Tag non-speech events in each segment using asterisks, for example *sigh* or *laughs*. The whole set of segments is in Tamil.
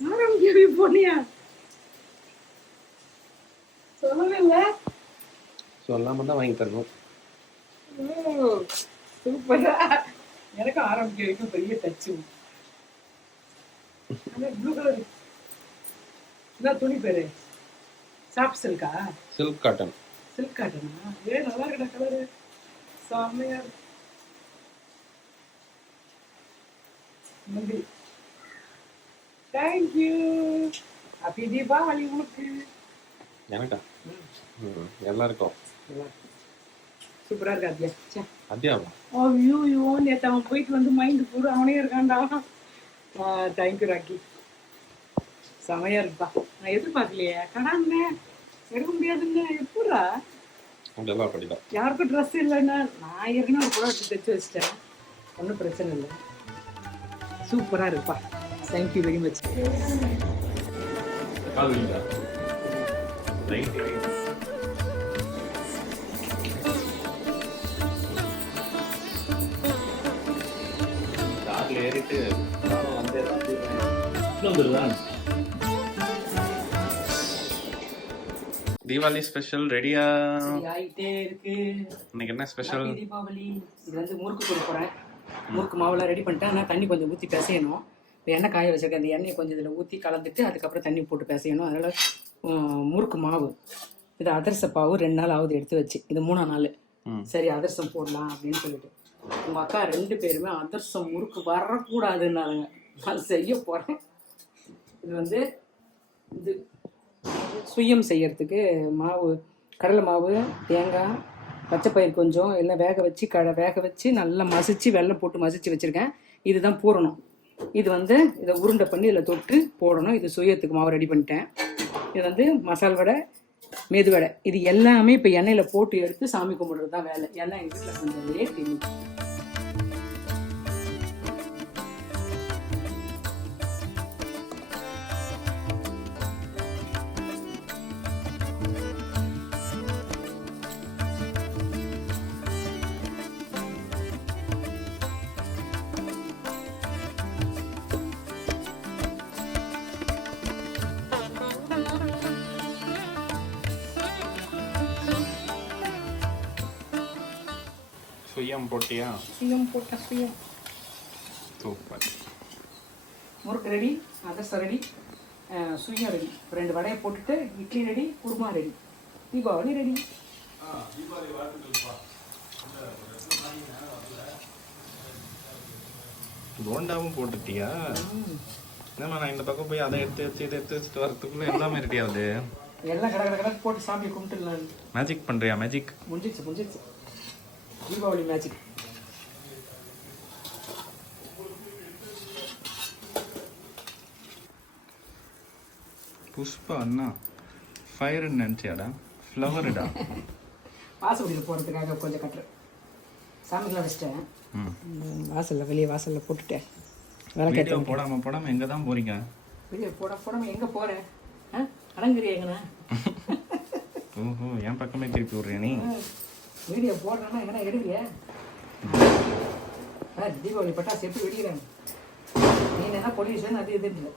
ஆரம் கேவி போனியா சொல்லவே இல்ல சொல்லாம தான் வாங்கி தரணும். சூப்பரா எனக்கு ஆரம் கேவிக்கும் பெரிய டச்சு ப்ளூ கலர் என்ன துணி பேரு? சாப் சில்கா சில்க் காட்டன் சில்க் காட்டனா ஏ நல்லா இருக்கடா கலரு செம்மையா இருக்கு. முந்தி தேங்க்யூ ஹாப்பி தீபாவளி உனக்கு. எனக்கா? எல்லாருக்கும். சூப்பரா இருக்கா அத்தியா அத்தியாவா? ஐயோ ஐயோ நேற்று அவன் போயிட்டு வந்து மைண்டு பூரா அவனே இருக்கான்டா. Thank you Rocky. செமையா இருக்குப்பா. நான் எதிர்பார்க்கலையே. கடான்னு எடுக்க முடியாதுன்னு எப்படா யாருக்கும் ட்ரெஸ் இல்லைன்னா நான் ஏற்கனவே ஒரு புடவை தைச்சு வச்சிட்டேன். ஒன்றும் பிரச்சனை இல்லை. சூப்பராக இருப்பா. தேங்க்யூ வெரி மச் ஏறிட்டு வந்து தீபாவளி ஸ்பெஷல் ரெடியா ஆகிட்டே இருக்கு. இன்னைக்கு என்ன ஸ்பெஷல் தீபாவளி. இது வந்து முறுக்கு கொடுக்க போகிறேன் முறுக்கு மாவுலாம் ரெடி பண்ணிட்டேன். ஆனால் தண்ணி கொஞ்சம் ஊற்றி பிசையணும். இப்போ எண்ணெய் காய வச்சிருக்கேன் அந்த எண்ணெயை கொஞ்சம் இதில் ஊற்றி கலந்துட்டு அதுக்கப்புறம் தண்ணி போட்டு பிசையணும். அதனால் முறுக்கு மாவு. இது அதிரச பாவு ரெண்டு நாள் ஆகுது எடுத்து வச்சு. இது மூணாம் நாள். சரி அதிரசம் போடலாம் அப்படின்னு சொல்லிட்டு. உங்கள் அக்கா ரெண்டு பேருமே அதிரசம் முறுக்கு வரக்கூடாதுன்னாருங்க நான் செய்ய போகிறேன் இது வந்து இது சுயம் செய்யறதுக்கு மாவு கடலை மாவு தேங்காய் பச்சைப்பயிர் கொஞ்சம் எல்லாம் வேக வச்சு க வேக வச்சு நல்லா மசிச்சு வெள்ளம் போட்டு மசிச்சு வச்சுருக்கேன். இதுதான் போடணும். இது வந்து இதை உருண்டை பண்ணி இதில் தொட்டு போடணும். இது சுயத்துக்கு மாவு ரெடி பண்ணிட்டேன். இது வந்து மசால் வடை மெது வடை. இது எல்லாமே இப்போ எண்ணெயில் போட்டு எடுத்து சாமி கும்பிட்றது தான் வேலை. ஏன்னா எங்கள் வீட்டில் கொஞ்சம் லேட் சுயம் போட்டியா? சுயம் போட்ட சுயம். சூப்பர். முறுக்கு ரெடி அதிரசம் ரெடி சுயம் ரெடி. ரெண்டு வடையை போட்டுட்டு idli ready kurma ready. Deepavali ready. போண்டாவும் போட்டுட்டியா? என்னம்மா நான் இந்த பக்கம் போய் அதை எடுத்து வச்சு இதை எடுத்து வச்சுட்டு வரதுக்குள்ள எல்லாமே ரெடி ஆகுது எல்லாம் கடை கடை கடை போட்டு சாமியை கும்பிட்டுலாம் மேஜிக் பண்றியா மேஜிக் முடிஞ்சிச்சு முடிஞ்சிச்சு தீபாவளி மேஜிக் புஷ்பா அண்ணா ஃபயர்னு நினச்சியாடா? ஃப்ளவருடா *laughs* வாசப்படியில் போகிறதுக்காக கொஞ்சம் கட்டுறேன் சாமிக்கெல்லாம் வச்சிட்டேன். வாசல்ல வெளியே வாசல்ல போட்டுட்டேன். விளக்கேற்ற போடாம போடாம எங்க தான் போறீங்க? வெளியே போட போடாம எங்கே போகிறேன் ஆ? அடங்குறியா எங்கண்ணா? *laughs* ஓஹோ என் பக்கமே திருப்பி விடுறியா நீ? வீடியோ போடுறேன்னா எங்கன்னா எடுக்கிறியா ஆ தீபாவளி பட்டாசு எப்படி வெடிக்கிறாங்க நீ என்ன பொல்யூஷன் அது இது இல்லை.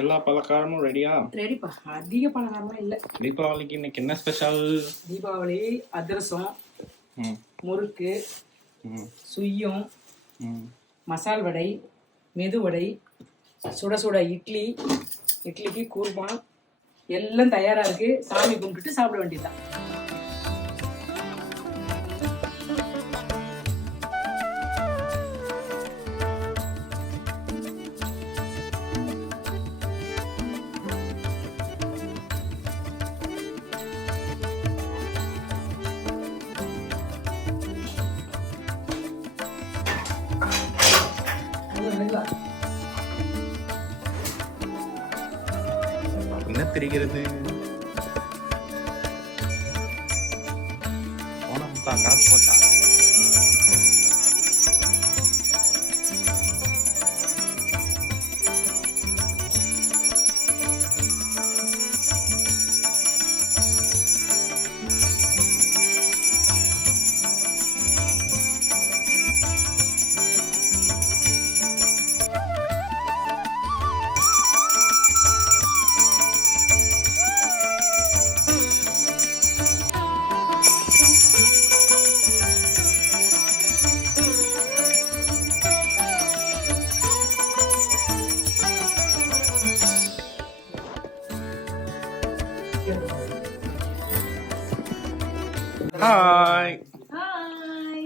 எல்லா பலகாரமும் ரெடியா ரெடிப்பா அதிக பலகாரம்லாம் இல்லை. தீபாவளிக்கு இன்னைக்கு என்ன ஸ்பெஷல் தீபாவளி அதிரசம் முறுக்கு சுய்யம் மசால் வடை மெது வடை சுட சுட இட்லி இட்லிக்கு கூர்மா எல்லாம் தயாரா இருக்கு. சாமி கும்பிட்டுட்டு சாப்பிட வேண்டியதுதான். தெரிகிறது போனா காசு போட்டா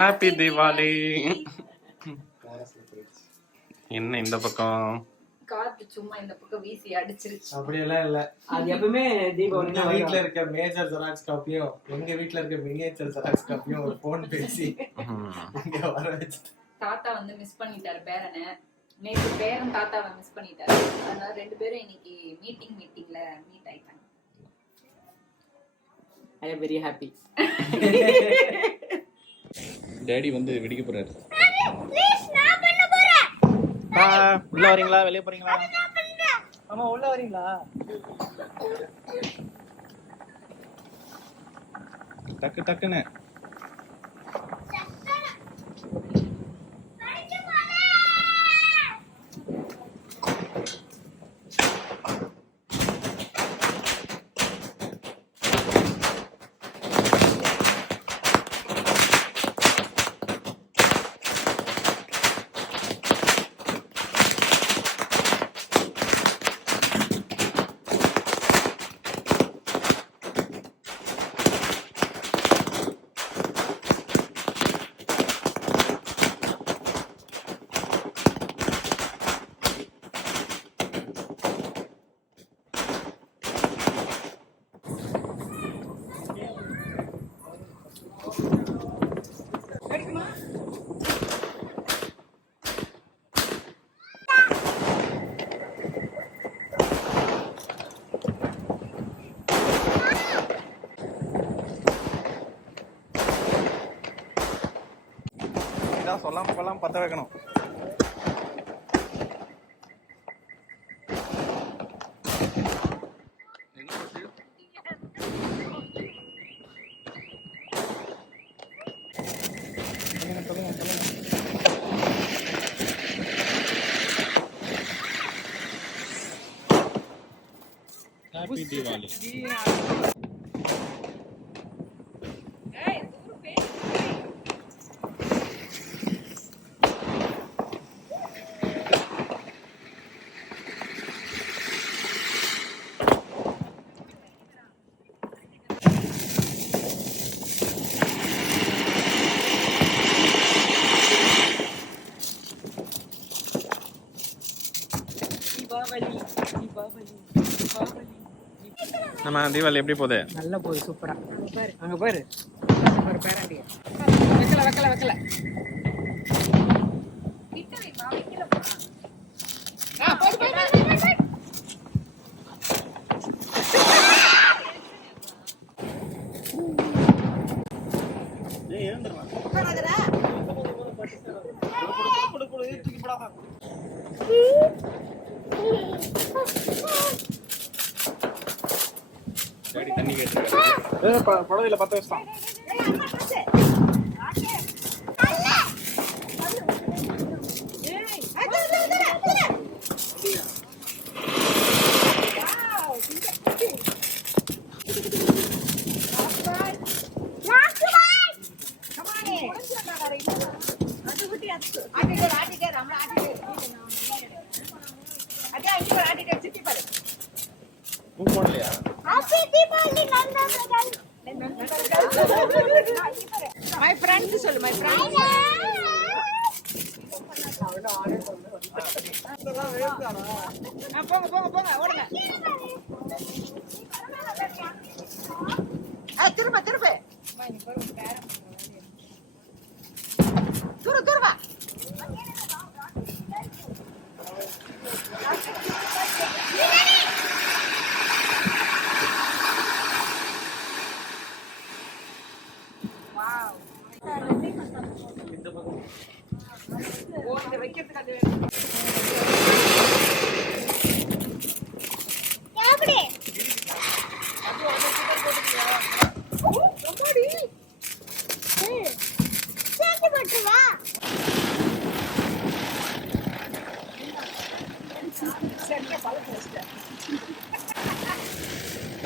ஹாப்பி தீபாவளி என்ன இந்த பக்கம்? காத்து சும்மா இந்த பக்கம் வீசி அடிச்சிருச்சு. அப்படியெல்லாம் இல்ல. அது எப்பவுமே தீபாவளி வீட்ல இருக்க மேஜர் ஜெராக்ஸ் காப்பியும் எங்க வீட்ல இருக்க மினியேச்சர் ஜெராக்ஸ் காப்பியும் ஒரு போன் பேசி ம். இங்க வர வச்சு தாத்தா வந்து மிஸ் பண்ணிட்டாரு பேரனை. நேற்று பேரன் தாத்தாவை மிஸ் பண்ணிட்டாரு. அதனால ரெண்டு பேரும் இன்னைக்கு மீட்டிங் மீட்டிங்ல மீட் ஆயிட்டாங்க. I am very happy daddy வந்து வெடிக்க போறாரு. ஆ, உள்ள வரீங்களா? வெளிய போறீங்களா? ஆமா உள்ள வரீங்களா? டக்கு டக்குன்னு. இதான் சொல்லாம கொள்ளாம பத்த வைக்கணும் எங்க போச்சு? சொல்லுங்க, சொல்லுங்க, சொல்லுங்க. Happy Diwali. நம்ம தீபாவளி எப்படி போகுது? நல்லா போகுது சூப்பரா. பாரு அங்க பாரு. ஒரு பேராண்டிய. வைக்கல வைக்கல வைக்கல. கிட்ட வைப்பா வைக்கலப்பா டாடி தண்ணி கேட்டு புடவையில பத்த வச்சுட்டான் மூணு போடலையா மை ஃப்ரெண்ட்ஸ் சொல்லு மை ஃப்ரெண்ட்ஸ் போங்க போங்க போங்க ஓடுங்க.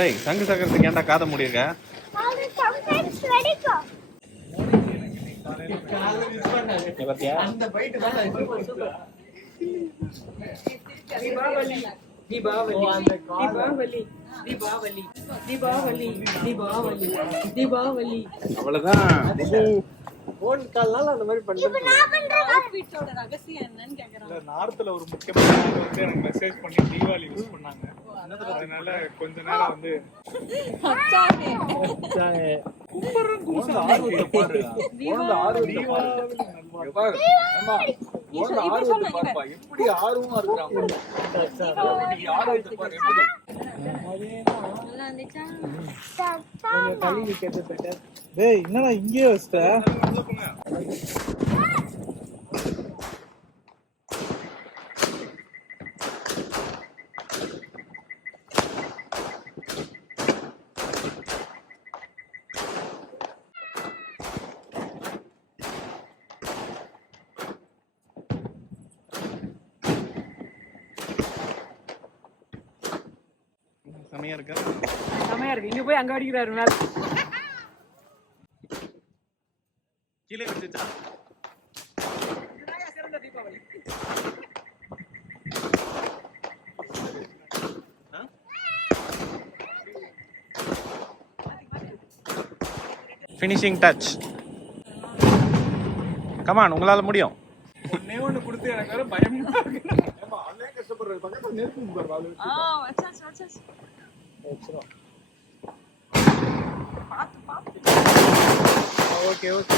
ஏய் சங்கு சக்கரத்துக்கு ஏன்டா காத முடியிருக்க? அவ்வளவுதான் போன் கால்னால அந்த மாதிரி பண்ணுறேன் வீட்டோட ரகசியம் என்னன்னு கேக்குறான் நார்த்ல ஒரு முக்கியமான எனக்கு மெசேஜ் பண்ணி தீபாவளி யூஸ் பண்ணாங்க. அதனால கொஞ்ச நேரம் வந்து எப்படி ஆர்வமா இருக்கிறாங்க என்னடா இங்கேயே வச்சிட்ட? செமையா இருக்கா. செமையா இருக்கு. இங்க போய் அங்க அடிக்கிறாரு மேல. கீழே வச்சுச்சா ஃபினிஷிங் டச் கமான் உங்களால முடியும். ஒன்னே ஒண்ணு கொடுத்து எனக்கு வேற பயமா அண்ணன் கஷ்டப்படுறது பக்கத்துல நெருப்பு பாரு ஆளு. ஆ வச்சாச்சு வச்சாச்சு ஓகே ஓகே